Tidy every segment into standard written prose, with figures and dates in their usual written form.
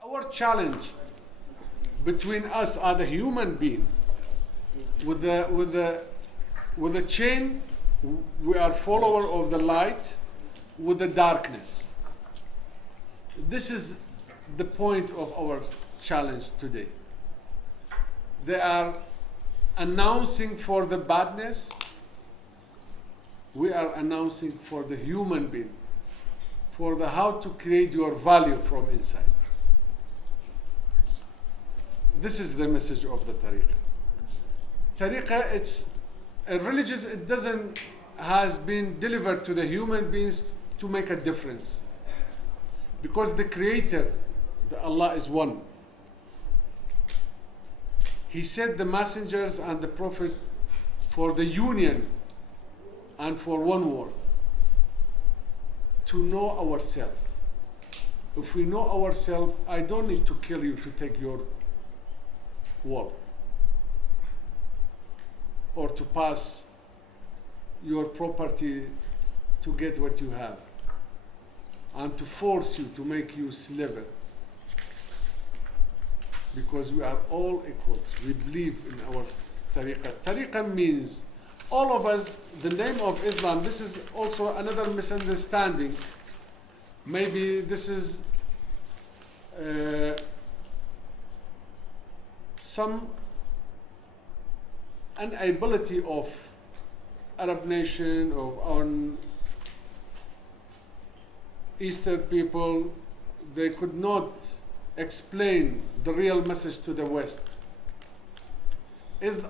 Our challenge between us as a human being, with the chain, we are follower of the light, with the darkness. This is the point of our challenge today. They are announcing for the badness. We are announcing for the human being, for the how to create your value from inside. This is the message of the Tariqah. Tariqah, it's a religious, it has been delivered to the human beings to make a difference. Because the Creator, the Allah, is one. He sent the messengers and the Prophet for the union and for one word, to know ourselves. If we know ourselves, I don't need to kill you to take your wealth or to pass your property to get what you have and to force you to make you slave, because we are all equals. We believe in our tariqah. Tariqah means all of us, the name of Islam. This is also another misunderstanding. Maybe this is some inability of Arab nation, of our Eastern people. They could not explain the real message to the West.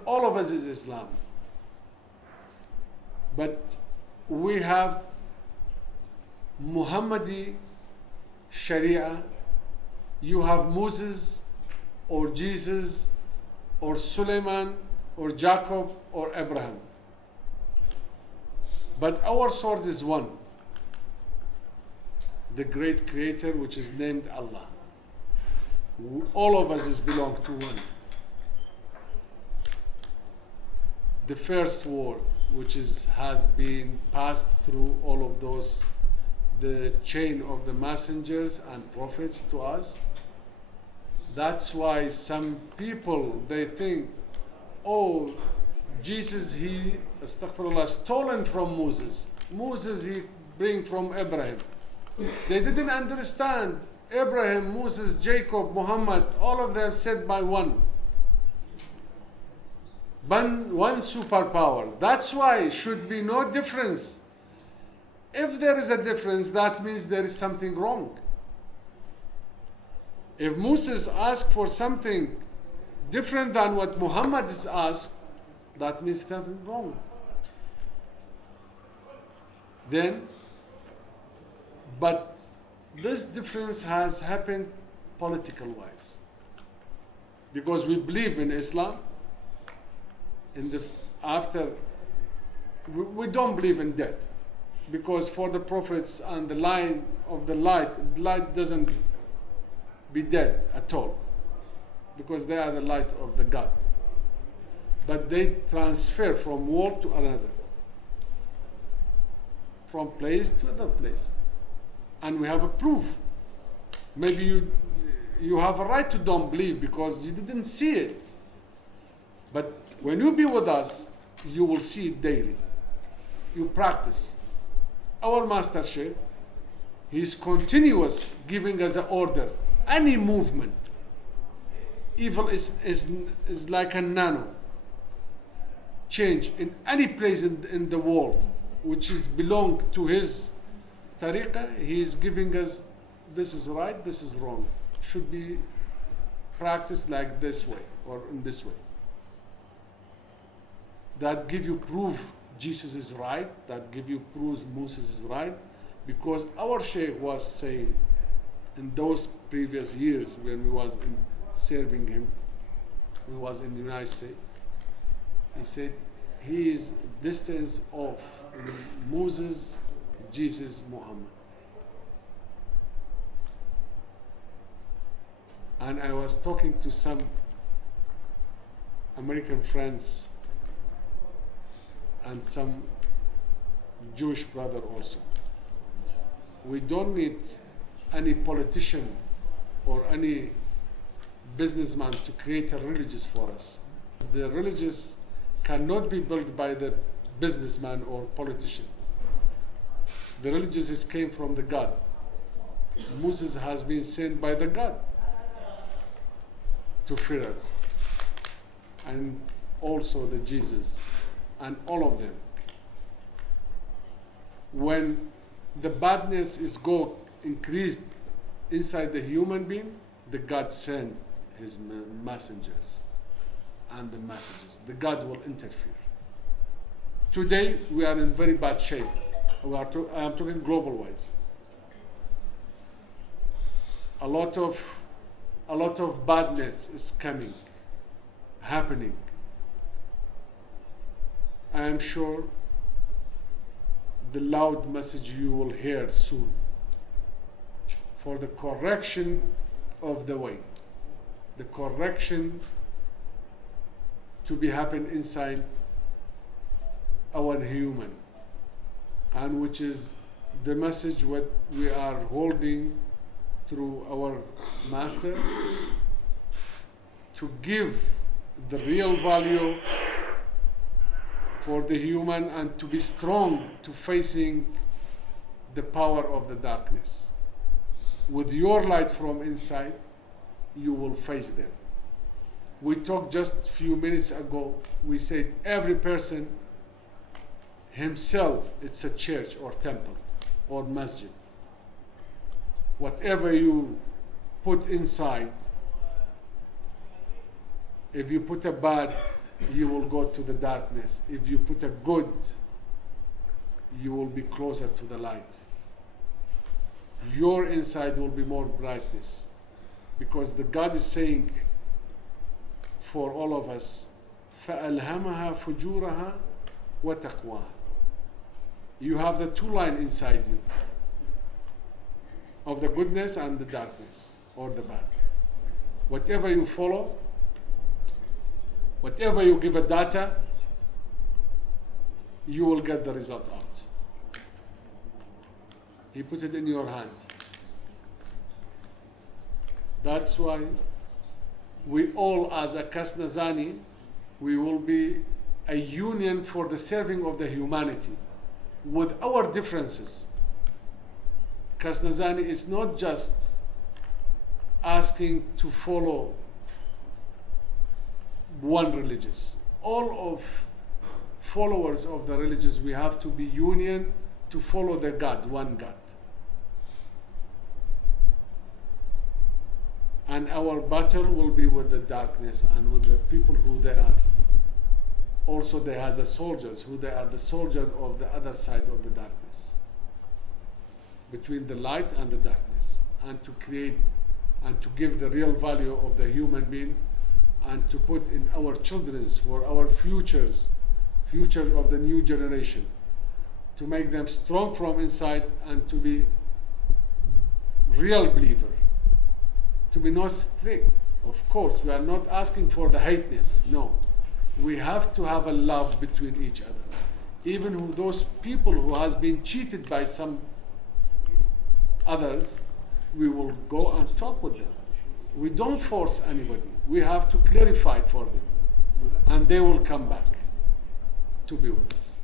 All of us is Islam. But we have Muhammadi Sharia. You have Moses or Jesus or Suleiman or Jacob or Abraham. But our source is one, the great Creator, which is named Allah. All of us belong to one. The first word, which has been passed through all of those, the chain of the messengers and prophets to us. That's why some people, they think, oh, Jesus, he, astaghfirullah, stolen from Moses. Moses, he bring from Abraham. They didn't understand Abraham, Moses, Jacob, Muhammad, all of them said by one. One superpower. That's why should be no difference. If there is a difference, that means there is something wrong. If Moses asked for something different than what Muhammad is asked, that means something wrong. But this difference has happened political wise. Because we believe in Islam, we don't believe in death. Because for the prophets and the line of the light doesn't be dead at all. Because they are the light of the God. But they transfer from world to another. From place to other place. And we have a proof. Maybe you have a right to don't believe because you didn't see it. But when you be with us, you will see it daily. You practice. Our Master Sheikh, he is continuous giving us an order. Any movement, evil is like a nano change in any place in the world, which is belong to his tariqah. He is giving us, this is right, this is wrong. Should be practiced like this way or in this way. That give you proof Jesus is right, that give you proof Moses is right, because our Sheikh was saying in those previous years when we was serving him, we was in the United States, he said he is distance of Moses, Jesus, Muhammad. And I was talking to some American friends and some Jewish brother also. We don't need any politician or any businessman to create a religious for us. The religious cannot be built by the businessman or politician. The religious came from the God. Moses has been sent by the God to Pharaoh, and also the Jesus, and all of them. When the badness is increased inside the human being, the God sent his messengers and the messages. The God will interfere. Today we are in very bad shape. I am talking global wise. A lot of badness is happening. I am sure the loud message you will hear soon for the correction of the way, the correction to be happen inside our human, and which is the message what we are holding through our master, to give the real value for the human and to be strong to facing the power of the darkness. With your light from inside, you will face them. We talked just a few minutes ago, we said every person himself, it's a church or temple or masjid. Whatever you put inside, if you put a bad, you will go to the darkness. If you put a good, you will be closer to the light. Your inside will be more brightness, because the God is saying for all of us, فَأَلْهَمَهَا فُجُورَهَا وَتَقْوَاهَا. You have the two lines inside you, of the goodness and the darkness, or the bad. Whatever you follow, whatever you give a data, you will get the result out. He put it in your hand. That's why we all, as a Kasnazani, we will be a union for the serving of the humanity with our differences. Kasnazani is not just asking to follow one religious. All of followers of the religious, we have to be union to follow the God, one God. And our battle will be with the darkness and with the people who they are. Also they have the soldiers, who they are the soldiers of the other side of the darkness, between the light and the darkness, and to create and to give the real value of the human being, and to put in our children's, for our futures of the new generation, to make them strong from inside and to be real believer, to be not strict. Of course, we are not asking for the hateness, no. We have to have a love between each other. Even who those people who has been cheated by some others, we will go and talk with them. We don't force anybody. We have to clarify it for them, and they will come back to be with us.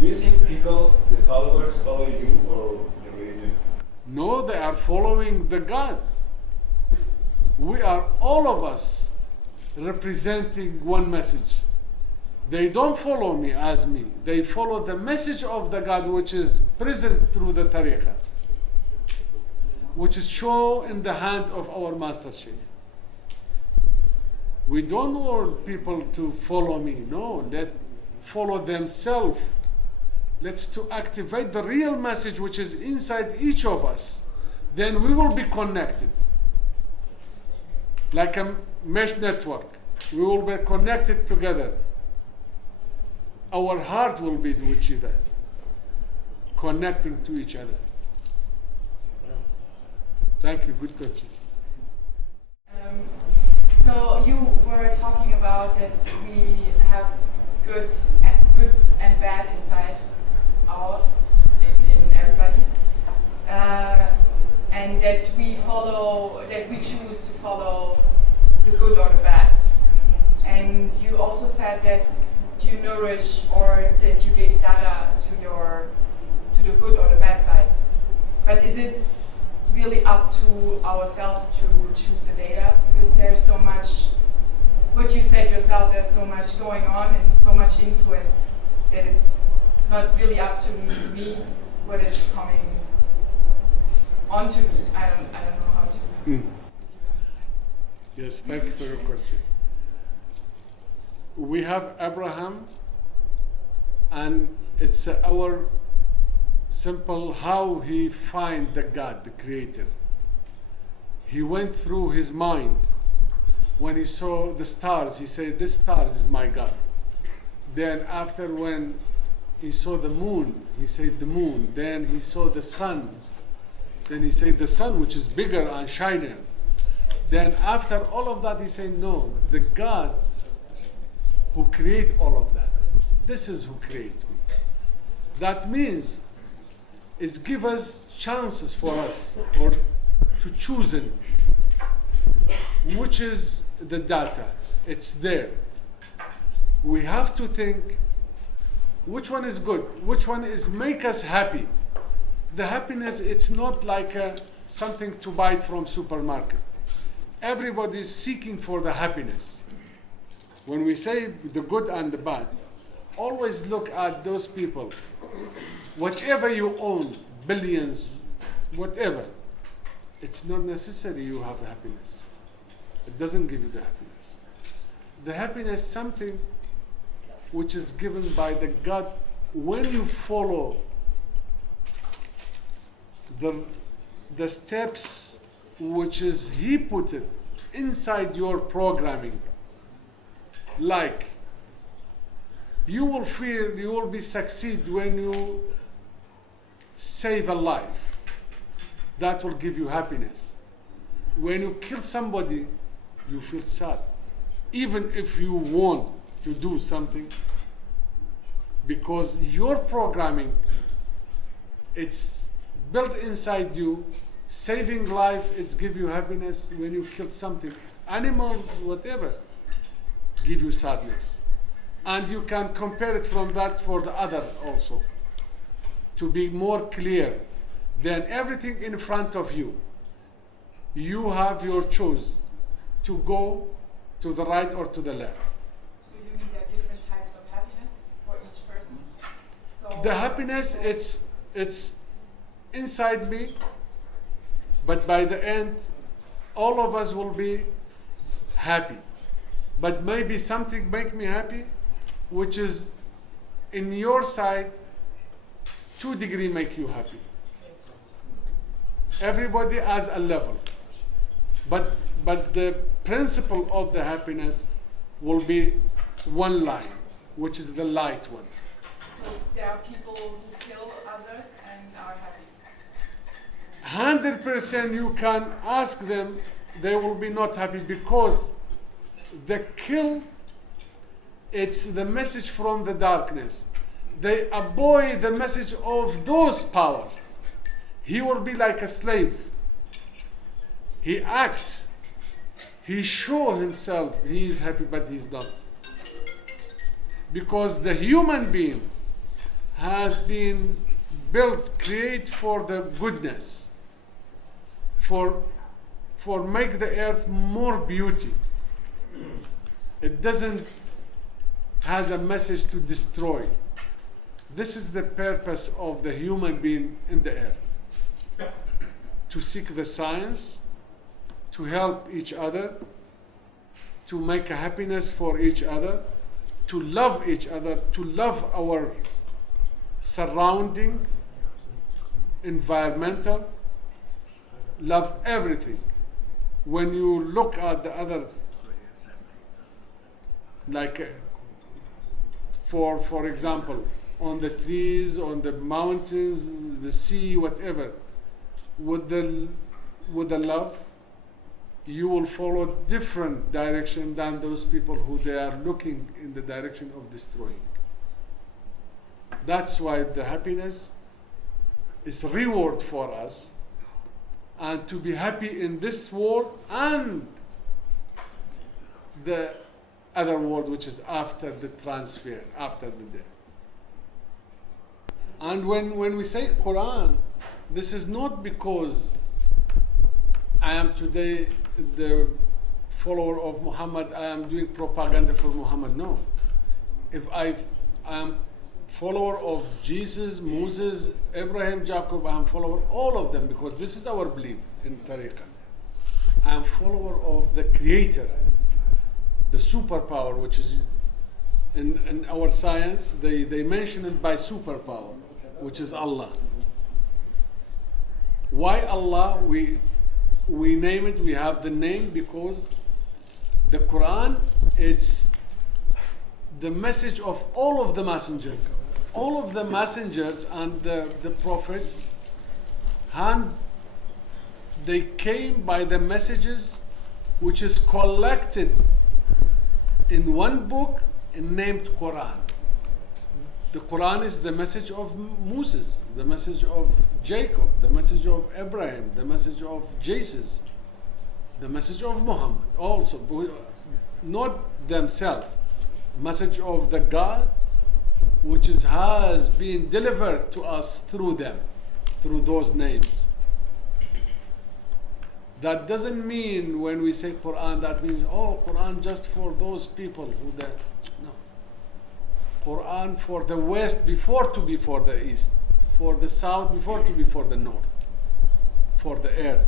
Do you think the followers follow you or the religion? No, they are following the God. We are, all of us, representing one message. They don't follow me as me. They follow the message of the God, which is present through the Tariqah, which is shown in the hand of our Master Shaykh. We don't want people to follow me. No, let follow themselves. Let's to activate the real message which is inside each of us. Then we will be connected. Like a mesh network. We will be connected together. Our heart will be with each other, connecting to each other. Thank you, good question. So you were talking about that we have good and bad inside in everybody. and that we choose to follow the good or the bad. And you also said that you nourish or that you gave data to the good or the bad side. But is it really up to ourselves to choose the data? Because there's so much, what you said yourself, there's so much going on and so much influence that is not really up to me what is coming onto me. I don't know how to. Yes, thank you for your question. We have Abraham, and it's our simple how he find the God, the Creator. He went through his mind. When he saw the stars, he said, "This stars is my God." Then after when he saw the moon, he said, "The moon." Then he saw the sun. Then he said, "The sun, which is bigger and shinier." Then after all of that, he said, "No, the God who create all of that, this is who creates me." That means it's give us chances for us or to choose it, which is the data. It's there. We have to think which one is good, which one is make us happy. The happiness, it's not like something to buy it from supermarket. Everybody is seeking for the happiness. When we say the good and the bad, always look at those people. Whatever you own, billions, whatever, it's not necessary you have the happiness. It doesn't give you the happiness. The happiness is something which is given by the God when you follow the steps which is He put it inside your programming. Like, you will feel you will be succeed when you save a life. That will give you happiness. When you kill somebody, you feel sad. Even if you want to do something, because your programming, it's built inside you. Saving life, it's give you happiness. When you kill something, animals, whatever, give you sadness. And you can compare it from that for the other also, to be more clear. Then everything in front of you, you have your choice to go to the right or to the left. So you mean there are different types of happiness for each person? So The happiness, it's inside me, but by the end, all of us will be happy. But maybe something make me happy, which is in your side, 2 degrees make you happy. Everybody has a level. But the principle of the happiness will be one line, which is the light one. So there are people who kill others and are happy. 100% you can ask them, they will be not happy, because the kill, it's the message from the darkness. They avoid the message of those power. He will be like a slave. He acts. He show himself he is happy, but he's not. Because the human being has been built, created for the goodness, for make the earth more beauty. It doesn't has a message to destroy. This is the purpose of the human being in the earth. To seek the science, to help each other, to make a happiness for each other, to love each other, to love our surrounding, environmental, love everything. When you look at the other, like for example, on the trees, on the mountains, the sea, whatever, with the love, you will follow different direction than those people who they are looking in the direction of destroying. That's why the happiness is reward for us, and to be happy in this world and the other world, which is after the transfer, after the death. And when we say Quran, this is not because I am today the follower of Muhammad, I am doing propaganda for Muhammad. No. If I am follower of Jesus, Moses, Abraham, Jacob, I am follower all of them, because this is our belief in Tariqah. I am follower of the Creator, the superpower, which is in our science, they mention it by superpower, which is Allah. Why Allah? We name it, we have the name because the Quran, it's the message of all of the messengers. All of the messengers and the prophets, and they came by the messages which is collected in one book named Quran. The Quran is the message of Moses, the message of Jacob, the message of Abraham, the message of Jesus, the message of Muhammad also, not themselves. Message of the God, which has been delivered to us through them, through those names. That doesn't mean when we say Quran, that means, oh, Quran just for those people who that. No. Quran for the West before to be for the East, for the South before to be for the North, for the earth.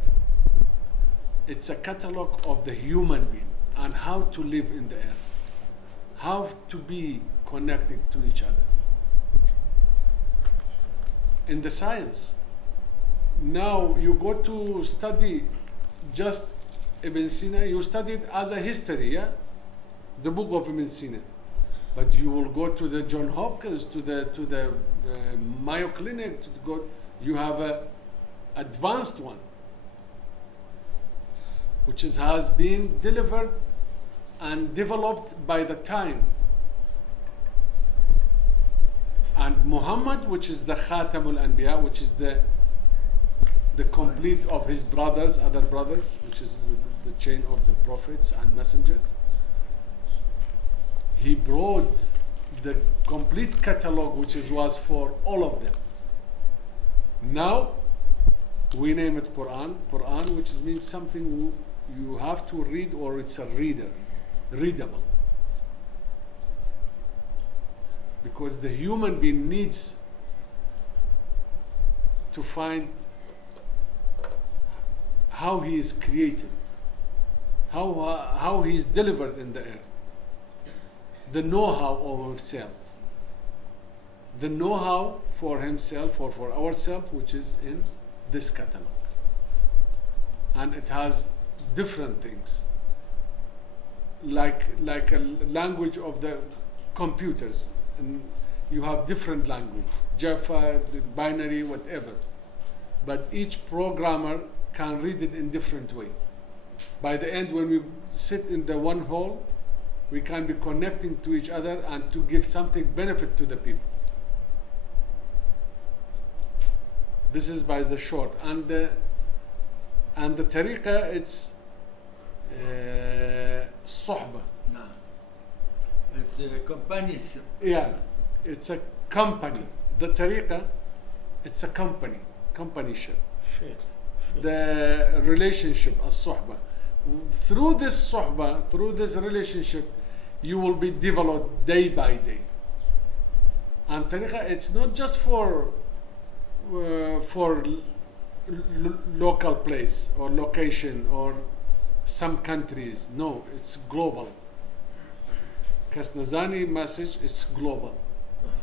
It's a catalog of the human being and how to live in the earth, how to be connected to each other. In the science, now you go to study just Ibn Sina, you study it as a history, yeah? The book of Ibn Sina. But you will go to the John Hopkins, to the Mayo Clinic, you have a advanced one, which has been delivered and developed by the time. And Muhammad, which is the Khatamul Anbiya, which is the complete of his brothers, other brothers, which is the chain of the prophets and messengers. He brought the complete catalog, which was for all of them. Now, we name it Quran, which means something you have to read, or it's a readable. Because the human being needs to find how he is created, how he is delivered in the earth, the know-how of himself, the know-how for himself or for ourselves, which is in this catalog. And it has different things, like a language of the computers. And you have different language, Java, the binary, whatever. But each programmer can read it in different way. By the end, when we sit in the one hall, we can be connecting to each other and to give something benefit to the people. This is by the short. And the Tariqah, it's Sohba. No. It's a companionship. Yeah, it's a company. The Tariqah, it's a companyship. The relationship, as-Sohba. Through this Sohba, through this relationship, you will be developed day by day. And Tariqah, it's not just for local place or location or some countries. No, it's global. Kasnazani message is global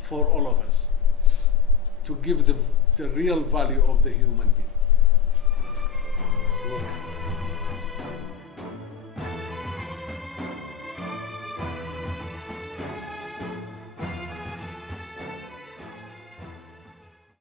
for all of us, to give the real value of the human being.